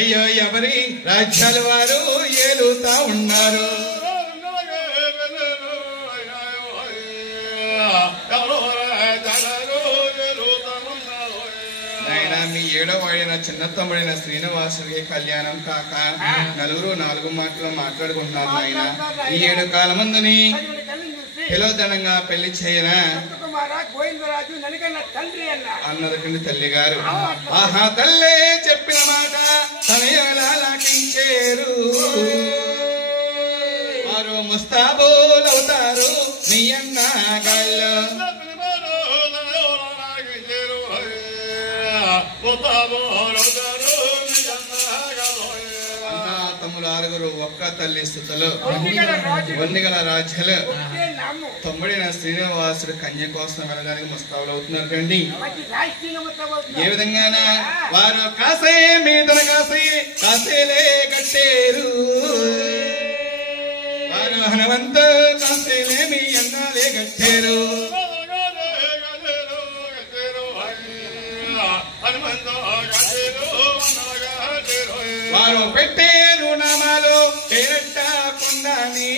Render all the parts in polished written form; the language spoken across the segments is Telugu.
అయ్యో ఎవరి రాజ్యాల వారు ఏలుతా ఉన్నారు. నాయన మీ ఏడో వాడిన చిన్న తమ్ముడైన శ్రీనివాసుడికి కళ్యాణం కాక నలుగురు 4 మాటలు మాట్లాడుకుంటున్నారు. నాయన ఈ 7 కాలమందుని పిలవదనంగా పెళ్లి చేయనా అన్నదకండి తల్లి గారు. ఆహా తల్లే చెప్పిన మాట తనయలాలకించేరు వారు ముస్తాబోలవుతారు నీ అన్నగాళ్ళు. తమ్ముడు 6 ఒక్క తల్లి స్థుతులు వన్నిగల రాజ్యాలు తమ్ముడైన శ్రీనివాసుడు కన్య కోసం వెళ్ళడానికి ముస్తాబులు అవుతున్నారు కండి. ఏ విధంగానా వారు కాసే మీద కాసేలే కట్టేరు వారు హనుమంత కాసేలే మీ అన్నాలే కట్టారు. వారు పెట్టేరు నామాలు పేరట్టకుండాని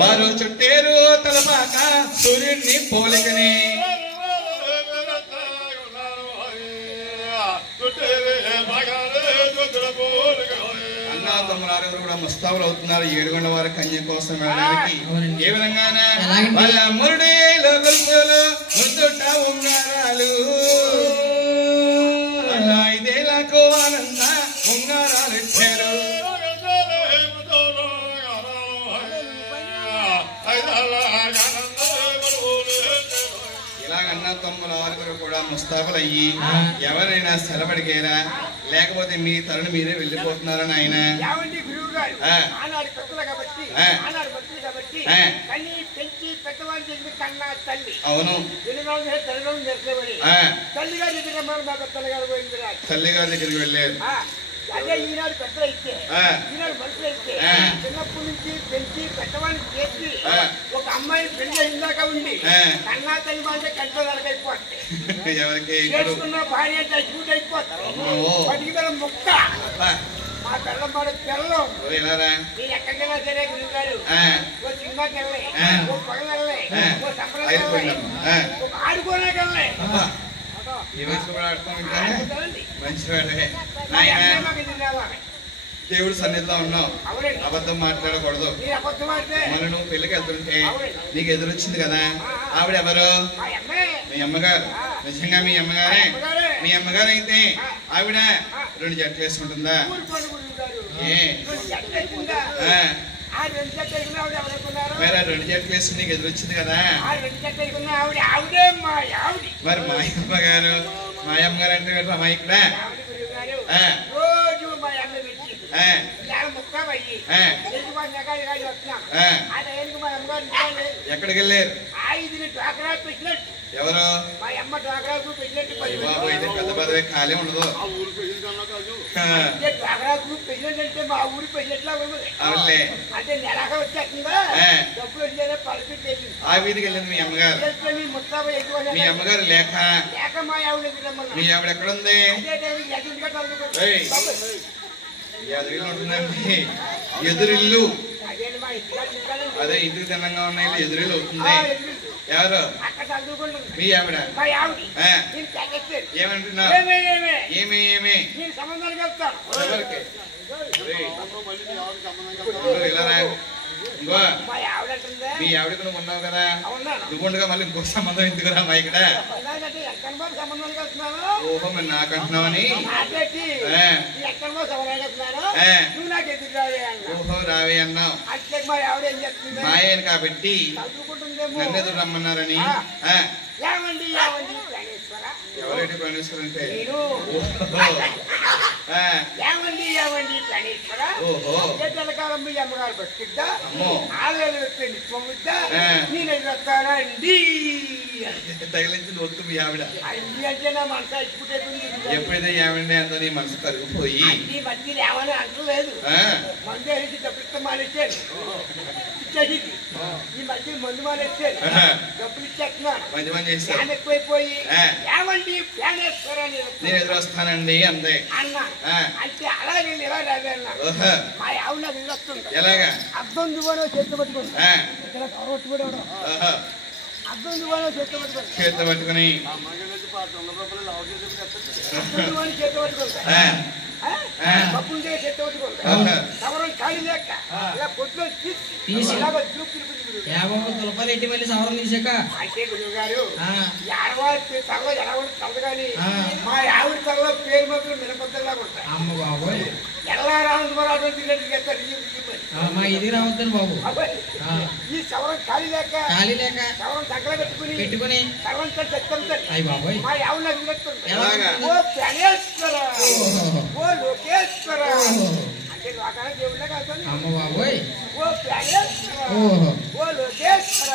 వారు చుట్టేరు తలపాక సూర్యుడిని పోలికని. అన్నా తమ్ముడు కూడా ముస్తాబులు అవుతున్నారు 7 గంటల వారు కన్య కోసం వెళ్ళడానికి. ఏ విధంగానే వాళ్ళ మురుడేలు గొలుసులు ముద్దుట ఉంగారాలు 5 ఆనంద ఉంగారాలు ఇచ్చారు. ఇలాగన్నా తమ్ముడు 6 కూడా ముస్తాబులు అయ్యి ఎవరైనా సెలవడిగారా లేకపోతే మీ తరుణ్ మీరే వెళ్ళిపోతున్నారని ఆయన అవును తల్లిగారి దగ్గరికి వెళ్ళారు. అదే ఈనాడు పెద్దలు అయితే ఈనాడు మనుషులు అయితే చిన్నప్పటి నుంచి పెంచి పెద్దవాడిని చేసి ఒక అమ్మాయి పెళ్లి అయిందాక ఉండి కన్నా తల్లి అంటే కంట్లో నరకైపోతాయి. చేసుకున్న భార్య అంటే షూట్ అయిపోతారు. పటికి పిల్ల ముక్క మా పిల్ల మాట పిల్లం నేను ఎక్కడికైనా సరే గురుగారు ఓ సినిమాకి వెళ్ళే ఓ పగలు వెళ్ళే ఓ సంప్రదాయం వెళ్ళే ఒక ఆడుకోలేక వెళ్ళే దేవుడు సన్నిధిలో ఉన్నావు అబద్ధం మాట్లాడకూడదు. మళ్ళీ నువ్వు పెళ్లికి వెళ్తుంటే నీకు ఎదురొచ్చింది కదా ఆవిడ ఎవరు మీ అమ్మగారు. నిజంగా మీ అమ్మగారే మీ అమ్మగారు అయితే ఆవిడ 2 జట్లు వేసుకుంటుందా? మరి 2 జట్లు వేసుకుని నీకు ఎదురొచ్చింది కదా మరి మా అమ్మగారు అంటే అమ్మాయిక్కడ ఎక్కడికి వెళ్ళారు? ఎవరు పెద్ద పదవి ఖాళీ ఉండదు. ఆ వీధికి వెళ్ళింది మీ అమ్మగారు. మీ అమ్మగారు లేక మీ ఆవిడ ఎక్కడుంది? ఎదురిల్లు ఉంటుందండి. ఎదురిల్లు అదే ఇంటికి తిన్నంగా ఉన్నాయి ఎదురిల్లు అవుతుంది. ఎవరు? మీ ఆవిడ. ఏమంటున్నా? ఏమి ఇలా మీ ఆవిడకు నువ్వు ఉన్నావు కదా నువ్వు ఉండగా మళ్ళీ ఇంకో సంబంధం ఎందుకురా మా ఇక్కడ? ఓహో మరి నాకంటున్నావని ఓహో రావే అన్నావు. మాయన కాబట్టి నన్ను ఎదురు రమ్మన్నారని. ఎవరైతే ప్రాణేశ్వరు అంటే తగిలించింది వద్దు మీ ఆవిడ. ఎప్పుడైతే ఆవిడ అంత నీ మనసు కరిగిపోయి ఈ మధ్య మందు మానేస్తాను డబ్బులు ఇచ్చేస్తున్నాను మంచి పని చేస్తాను ఫ్యాన్ ఎక్కువైపోయి ఏమండి ఫ్యాన్ వేస్తారని నేను ఎదురొస్తానండి అంతే అన్నా అంటే అలాగే ఇలా రాదన్నా మా ఆవిడ నాకు ఇల్లు వస్తుంది ఎలాగా అర్థం దువ్వనో చేతి పట్టుకుంటా ఇక్కడ కవరొట్టు కూడా అర్థం దువ్వనో చేతి పట్టుకుంటా చేతి పట్టుకుని చేతి పట్టుకుంటా పప్పులు చేతి పట్టుకుంటా కవరం ఖాళీ లేక ఇలా పొద్దులో తీసి రూపాయలు ఎట్టి మళ్ళీ సవరం తీసాక అంటే గురువు గారు ఆడవాడి తలలో ఎలా ఉంటుంది కానీ మా ఆవిడ తలలో పేరు మాత్రం మినపద్దలాగా ఉంటాయి అమ్మ బాబోయ్ ఎలా రావడం ఇది రావద్దని బాబు ఈ సవరం ఖాళీ లేక సవరం దగ్గర పెట్టుకుని సర్వంతా చెప్తాను అయ్యి బాబోయ్ మా ఆవిడ నాకు ఓ ప్రణేశ్వర ఓ లోకేశ్వర అంటే లోకాల దేవుళ్ళ కాదు అమ్మ బాబోయ్ ఓ ప్రణేశ్వర ఓ లోకేశ్వర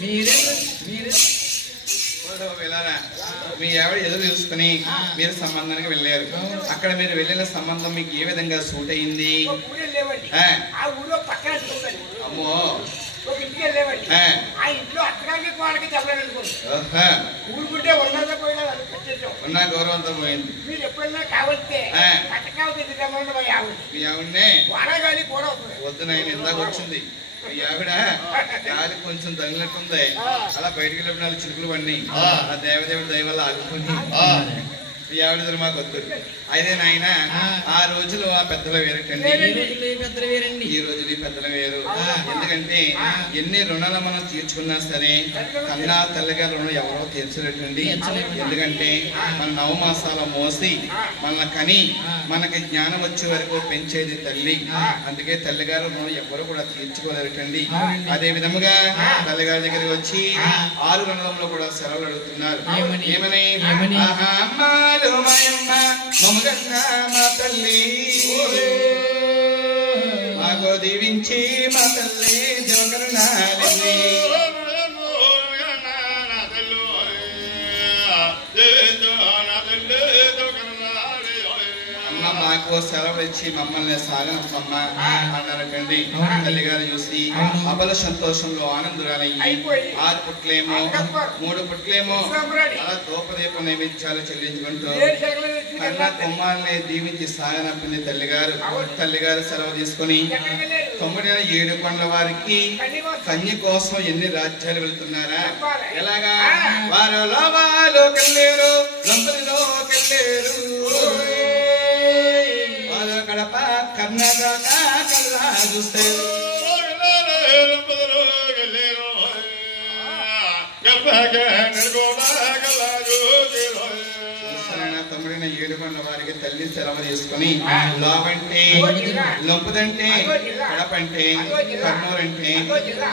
మీరే మీ ఆవిడ ఎదురు చూసుకుని మీరు సంబంధానికి వెళ్ళారు అక్కడ మీరు వెళ్ళిన సంబంధం మీకు ఏ విధంగా సూట్ అయింది అమ్మో ఒక ఇంటికి వెళ్ళేవాడి ఆ ఇంట్లో అత్తగారికి కోడకి చెప్పలేదు ఊరుకుంటే ఉన్నదా పోయినా ఉన్న గౌరవంతో పోయింది మీరు ఎప్పుడైనా కావలిస్తే పట్టకావతి ఎదురమ్మండి మా ఆవిడ మీ ఆవిడనే వాడగాలి కూడా అవుతుంది వద్దు నాయన ఇందాక వచ్చింది మీ ఆవిడ గాలి కొంచెం తగిలినట్టుంది అలా బయటకు వెళ్ళిన చిరుకులు పడినాయి ఆ దేవదేవుడి దయ వల్ల ఆగుతుంది మీ ఆవిడ మాకు వద్దు అయితే నాయన ఆ రోజులు ఆ పెద్దలు వేరేటండి ఈ రోజులు ఈ పెద్దలు వేరు ఎందుకంటే ఎన్ని రుణాలు మనం తీర్చుకున్నా సరే కన్నా తల్లిగా రుణం ఎవరో తీర్చలేటండి ఎందుకంటే మన నవమాసాల మోసి మన కని మనకి జ్ఞానం వచ్చే వరకు పెంచేది తల్లి అందుకే తల్లిగారు రుణం ఎవరు కూడా తీర్చుకోలేటండి అదే విధముగా తల్లిగారి దగ్గరికి వచ్చి 6 రుణంలో కూడా సెలవులు అడుగుతున్నారు ఏమని మా తల్లి మాకు దీవించి మా తల్లి జోగరుణాలి మాకు సెలవులు ఇచ్చి మమ్మల్ని సాగనమ్మా అన్నారటండి తల్లిగారు చూసి అబల సంతోషంలో ఆనందురాలయ్యి 6 పుట్లేమో 3 పుట్లేమో అలా దూపదీప నైవేద్యాలు చెల్లించుకుంటూ కన్నా కుమ్మాలని దీవించి సాగనప్పింది తల్లిగారు సెలవు తీసుకుని 9 కొండల వారికి కన్య కోసం ఎన్ని రాజ్యాలు వెళ్తున్నారా ఎలాగా వారిలో వాళ్ళు కెళ్ళారు లంపలిలో కెళ్ళారు కడప కర్ణాటక కల్లా చూస్తే తమ్ముడిన 7 కొండల వారికి తల్లి సెలవు తీసుకుని లావంటే లొంపదంటే కడపంటే కర్నూలు అంటే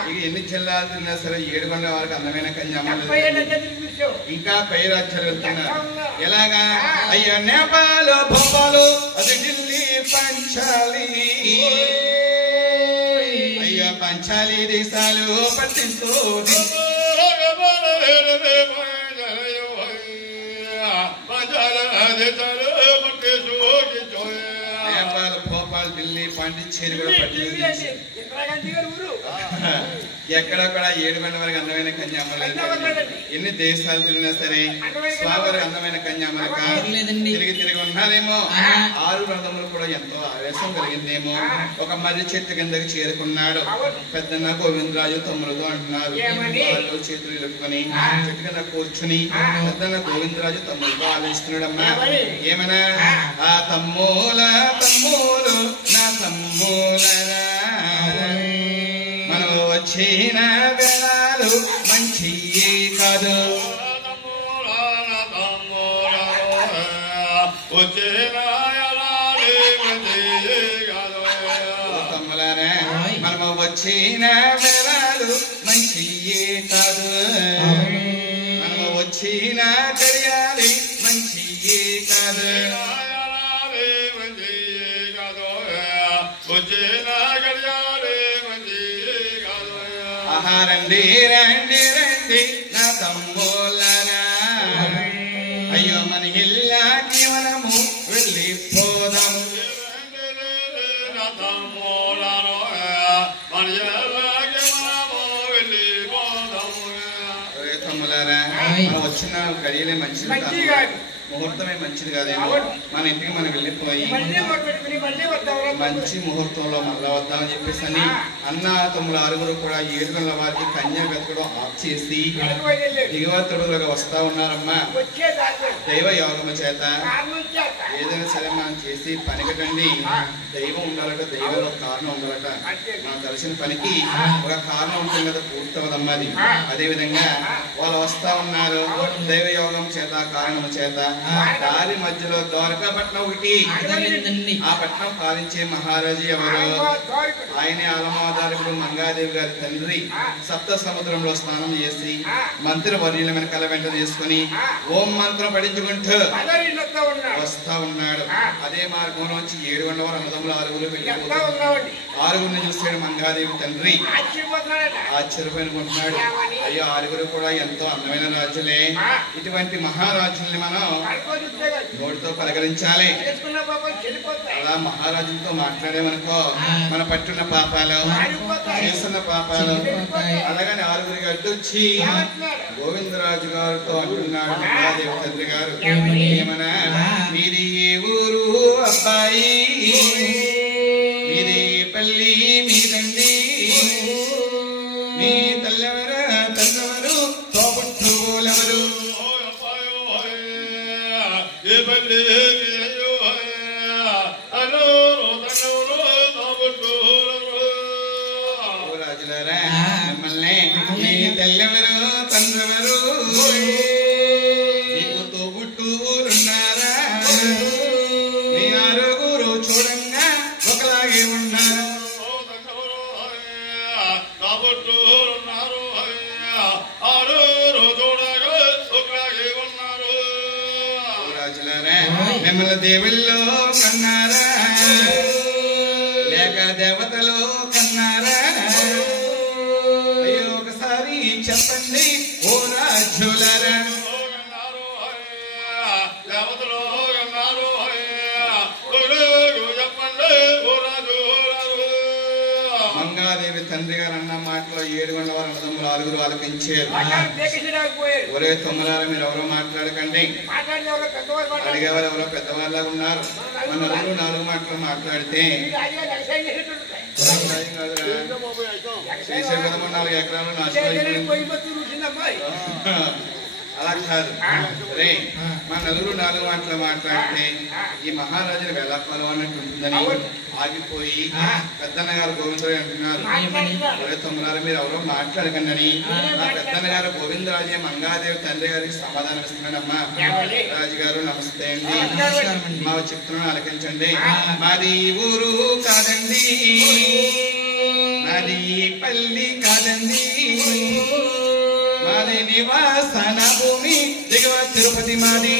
ఇక ఎన్ని జిల్లాలు తిన్నా సరే 7 కొండల వారికి అందమైన కన్యామలు ఇంకా పై రాజ్యాలు వెళ్తున్నారు ఎలాగా అయ్యో నేపాల్ భోపాలు అది ఢిల్లీ పంచాలి అయ్యో పంచాలి దేశాలు పట్టిస్తూ నేపాల్ భోపాల్ ఢిల్లీ పాండిచ్చేరి కూడా పట్టింది ఎక్కడక్కడ 7 కొండల వరకు అందమైన కన్యామలు ఎన్ని దేశాలు తిరిగినా సరే స్వామి అందమైన కన్యామలక తిరిగి ఉన్నారేమో 6 బంధములు కూడా ఎంతో ఆవేశం కలిగిందేమో ఒక మర్రి చెట్టు కిందకి చేరుకున్నాడు పెద్దన్న గోవిందరాజు తమ్ముడు అంటున్నారు వాళ్ళు చేతులు ఇలుపుకొని చెట్టు కింద కూర్చుని పెద్దన్న గోవిందరాజు తమ్ముడుతో ఆలోచిస్తున్నాడమ్మా ఏమన్నా ఆ తమ్ములు నా తమ్ములరా మనం వచ్చిన వేళలు మంచి కాదు తమ్ములారా మనము వచ్చిన వేళలు మంచి కాదు మనము వచ్చిన గడియాలి మంచి కాదు రండి రండి రండి నా తమ్ములరా అయ్యో మన ఇల్లాకి మనము వెళ్ళిపోదాం వచ్చిన గడియలే మంచిది మంచిది కాదు, కాదు. ముహూర్తమే మంచిది కాదేమో. అవును. మన ఇంటికి మనం వెళ్ళిపోయి మళ్ళీ మొదలుపెట్టుకుని మళ్ళీ వద్దాం. మంచి ముహూర్తంలో మళ్ళా వద్దామని చెప్పేసి అని అన్న తమ్ముడు ఆరుగురు కూడా 7 గంటల వారికి కన్యా వెతకడం ఆఫ్ చేసి దిగువ తిరుపతిలోకి వస్తా ఉన్నారమ్మా. వచ్చే దారి దైవ యోగము చేత కారణం చేత ఏదైనా సరే మనం చేసి పనికటండి దైవం ఉండాలట, దైవంలో ఒక కారణం ఉండాలట. మనం తెలిసిన పనికి ఒక కారణం ఉంటుంది కదా, పూర్తవదమ్మా అది. అదే విధంగా వాళ్ళు వస్తా ఉన్నారు దైవ యోగం చేత, కారణం చేత. దారి మధ్యలో ద్వారకాపట్నం ఒకటి, ఆ పట్నం పాలించే మహారాజు ఎవరు? ఆయనే ఆలమాధారకుడు మంగాదేవి గారి తండ్రి. సప్త సముద్రంలో స్నానం చేసి మంత్రి వర్యుల వెనకాల వెంట తీసుకుని ఓం మంత్రం పఠించుకుంటూ వస్తా ఉన్నాడు. అదే మార్గంలోంచి 7 గంటల వారు అన్నదమ్ములు ఆరుగురు వెళ్ళిపోతున్నారు. ఆరుగురిని చూసాడు మంగాదేవి తండ్రి, ఆశ్చర్యపోయినుకుంటున్నాడు. అయ్యో ఆరుగురు కూడా ఎంతో అందమైన రాజులే, ఇటువంటి మహారాజుల్ని మనం నోటితో పలకరించాలి. అలా మహారాజులతో మాట్లాడేమనుకో మన పట్టున్న పాపాలు, చేస్తున్న పాపాలు. అలాగని ఆరుగురికి అడ్డొచ్చి గోవిందరాజు గారితో అంటున్నాడు మంగాదేవి తండ్రి గారు, ఏమన్నా మీది ఏ ఊరు అబ్బాయి, మీది పల్లి మీదండి, మీ తల్లెవరు తండ్రెవరు తోబుట్టువులెవరు? రాజులారా మిమ్మల్ని మీ తల్లెవరు తండ్రెవరు, మీకు తోబుట్టువులున్నారా? మీ ఆరుగురు చూడంగా ఒకలాగే ఉన్నారు. రాజులారా మిమ్మల్ని దేవుళ్ళు కన్నారా లేక దేవతలు కన్నారా? అయ్యో ఒకసారి చెప్పండి ఓ రాజులారా. మంగాదేవి తండ్రి గారు అన్న మాటలో 7 గంటల వారు అన్నదమ్ములు ఆరుగురు ఆలకించారు. ఒరే తొమ్మలారా మీరు ఎవరో మాట్లాడకండి, అడిగేవారు ఎవరో పెద్దవాళ్ళగా ఉన్నారు. మన నలుగురు 4 మాటలు మాట్లాడితే శ్రీశైలం 4 ఎకరాలు నాశనం. అలా కాదు రే, మన నలుగురు 4 మాటలు మాట్లాడితే ఈ మహారాజుని వెళ్ళాపాలు అన్నట్టు ఉంటుందని ఆగిపోయి పెద్దన్న గారు గోవిందరాజు అంటున్నారు, ఒరే తొమ్మిదారు మీరు ఎవరో మాట్లాడకండి అని నా పెద్దన్న గారు గోవిందరాజే మంగాదేవి తండ్రి గారికి సమాధానం ఇస్తున్నాడమ్మా. రాజుగారు నమస్తే అండి, మా చెప్తున్నాను ఆలకించండి. మాది ఊరు కాదండి, మాది పల్లి కాదండి, మాది నివాసన భూమి దిగువ తిరుపతి మాది.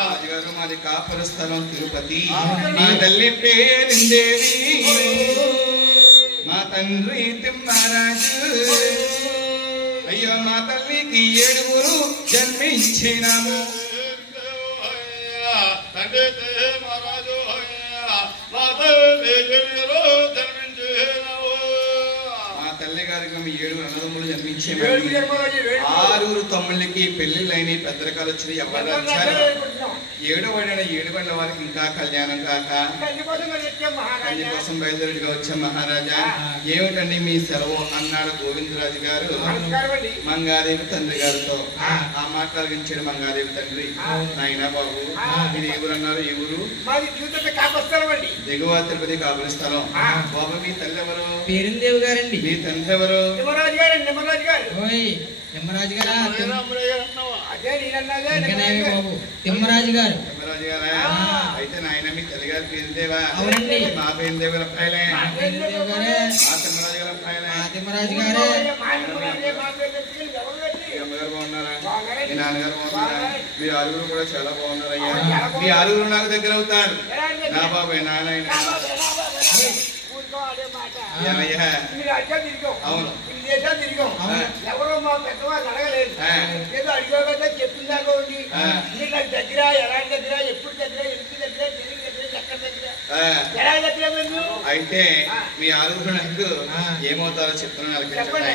రాజుగారు మాది కాపుర స్థలం తిరుపతి, మా తల్లి పేరిందేవి, మా తండ్రి తిమ్మరాజు. అయ్యో మా తల్లికి 7 జన్మించినాము. మా తల్లి గారికి 7 అన్నదమ్ములు జన్మించే 6 తమ్ముళ్ళకి పెళ్లిళ్ళైన పెద్దరకాలు వచ్చి ఎవరు వచ్చారు. 7వ 7 గంటల వారికి ఇంకా కళ్యాణం కాక కన్య కోసం బయలుదేరిగా వచ్చే మహారాజా ఏమిటండి మీ సెలవు అన్నాడు గోవిందరాజు గారు మంగాదేవి తండ్రి గారితో. ఆ మాట్లాడించాడు మంగాదేవి తండ్రి, నాయనా బాబు ఇది ఏ ఊరు అన్నారు? ఏ ఊరు? దిగువ తిరుపతి కాపుల స్థలం. బాబు మీ తల్లి ఎవరు? పేరిందేవి గారండి. మీ తండ్రి ఎవరు? యమరాజు గారా బాబు తిమ్మరాజు గారు. తిమ్మరాజు గారా? అయితే నాయన మీ తల్లి గారి పేరుదేవా? అవునండి. మా పేరుదేవి గారు అబ్బాయిలే. పేరిందేవి గారే. మా తిమ్మరాజు గారు అబ్బాయిలే. తిమ్మరాజు గారే. అమ్మగారు బాగున్నారా? మీ నాన్నగారు బాగున్నారా? మీ 6 కూడా చాలా బాగున్నారయ్యా. మీ 6 నాకు దగ్గర అవుతారు. నా బాబాయ్ నారాయణ. అవును ఎవరో మా పెద్దవాళ్ళు అడగలేదు, ఏదో అడిగా కదా చెప్పిందాక ఉండి దగ్గర ఎలాంటి దగ్గర ఎప్పుడు దగ్గర ఎందుకు దగ్గర తెలియదు దగ్గర ఎక్కడ దగ్గర అయితే మీ ఆరుగురు నాకు ఏమవుతారో చెప్తున్నాను. చెప్పండి.